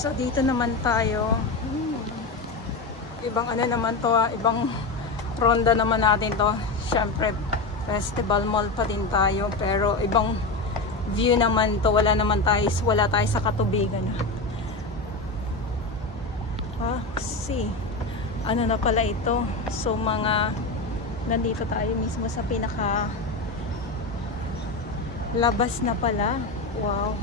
So dito naman tayo. Ibang ano naman to, ibang ronda naman natin to. Syempre Festival Mall pa din tayo, pero ibang view naman to. Wala tayo sa katubigan. See, ano na pala ito. So nandito tayo mismo sa pinaka labas na pala. Wow.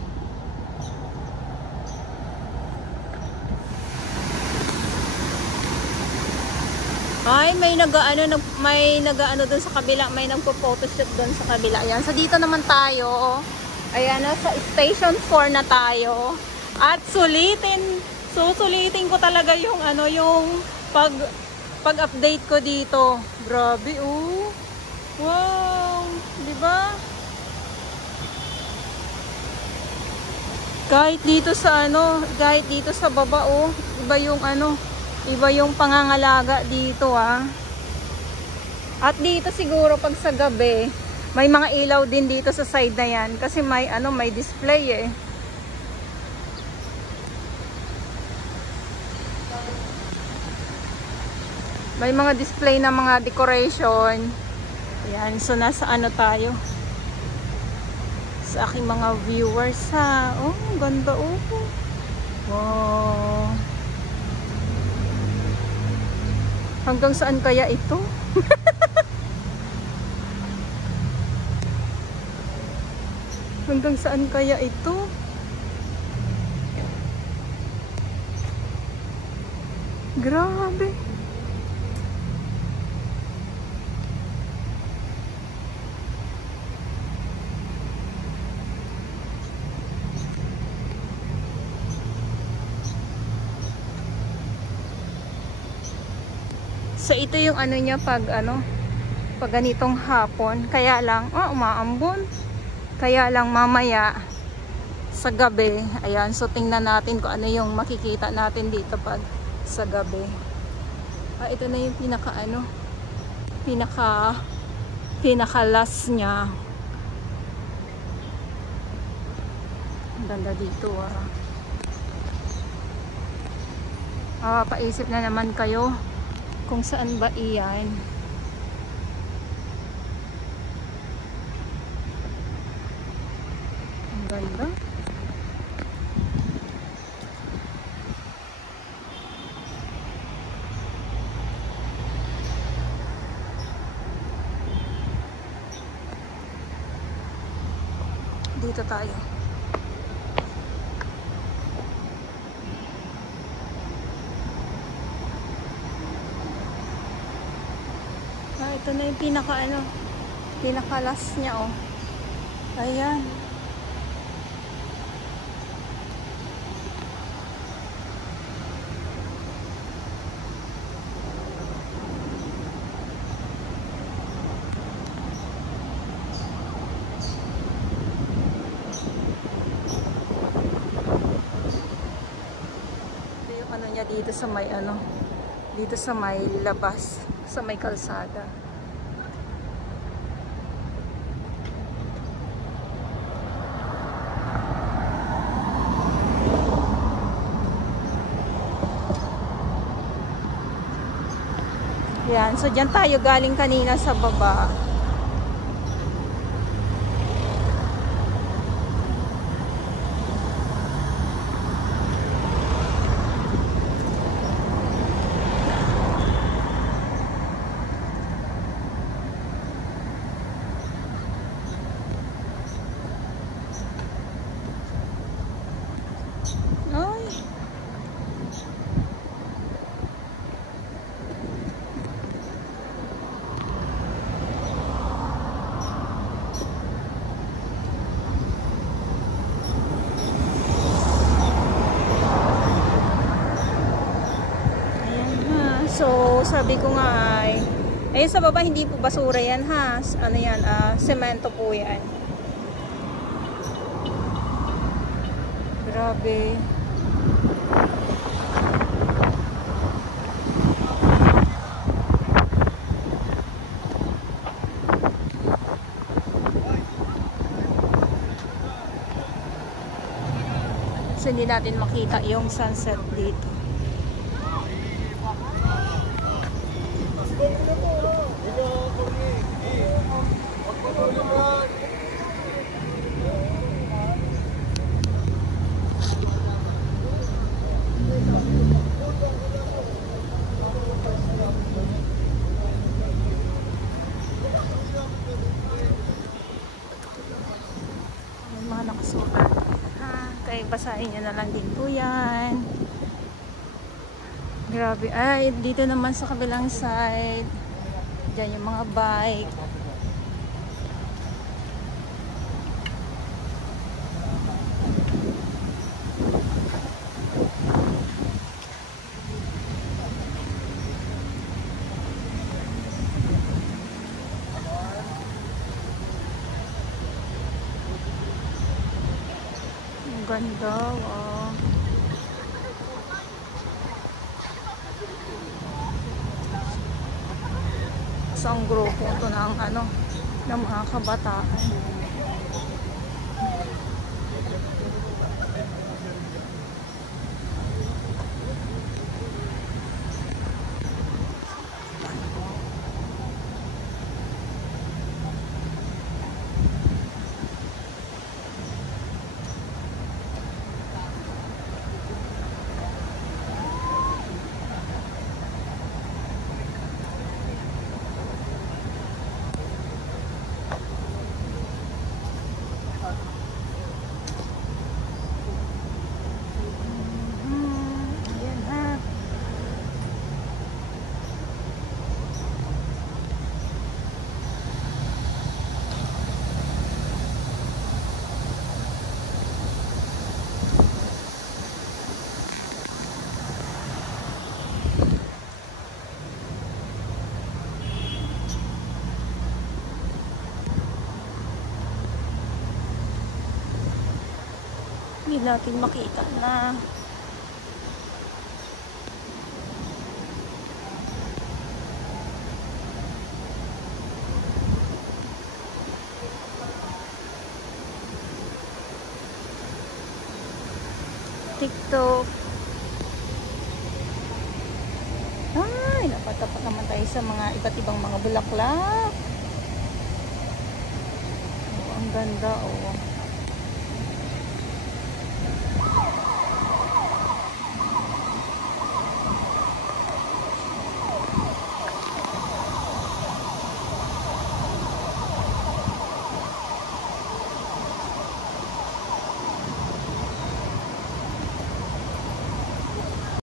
Ay, may nag-aano doon sa kabila, may nagpo-photoshoot doon sa kabila. Ayan, so dito naman tayo. Ayan, sa station 4 na tayo. At susulitin ko talaga yung yung pag-update ko dito. Grabe, oh. Wow, 'di ba? Kahit dito sa baba, oh, iba yung pangangalaga dito, At dito siguro pag sa gabi, may mga ilaw din dito sa side na yan kasi may display May mga display na mga decoration. Ayan, so nasa tayo? Sa aking mga viewers, Oh, ganda, oh. Wow. Hanggang saan kaya ito? Hanggang saan kaya ito? Grabe. So ito yung niya pag ganitong hapon. Kaya lang umaambon. Kaya lang mamaya sa gabi, ayan, so tingnan natin kung ano yung makikita natin dito pag sa gabi. Ito na yung pinaka last niya. Ang ganda dito, paisip na naman kayo kung saan ba iyan. Ang ganda. Dito tayo. Ito na yung pinaka last niya, oh. Ayan. Ito yung niya dito sa may labas, sa may kalsada. Yan, so dyan tayo galing kanina sa baba. So, sabi ko nga ayun sa baba, hindi po basura yan, ano yan, semento po yan. Grabe. So hindi natin makita yung sunset dito. May mga nakasulat. Kaya basahin nyo na lang din po yan. Grabe. Ay, dito naman sa kabilang side. Diyan yung mga bike. Ang ganda, wow. Isang grupo ito ng ng mga kabataan. Hindi natin makita na TikTok. Ay, napatapat naman tayo sa mga iba't ibang mga bulaklak. Oh, ang ganda, oh.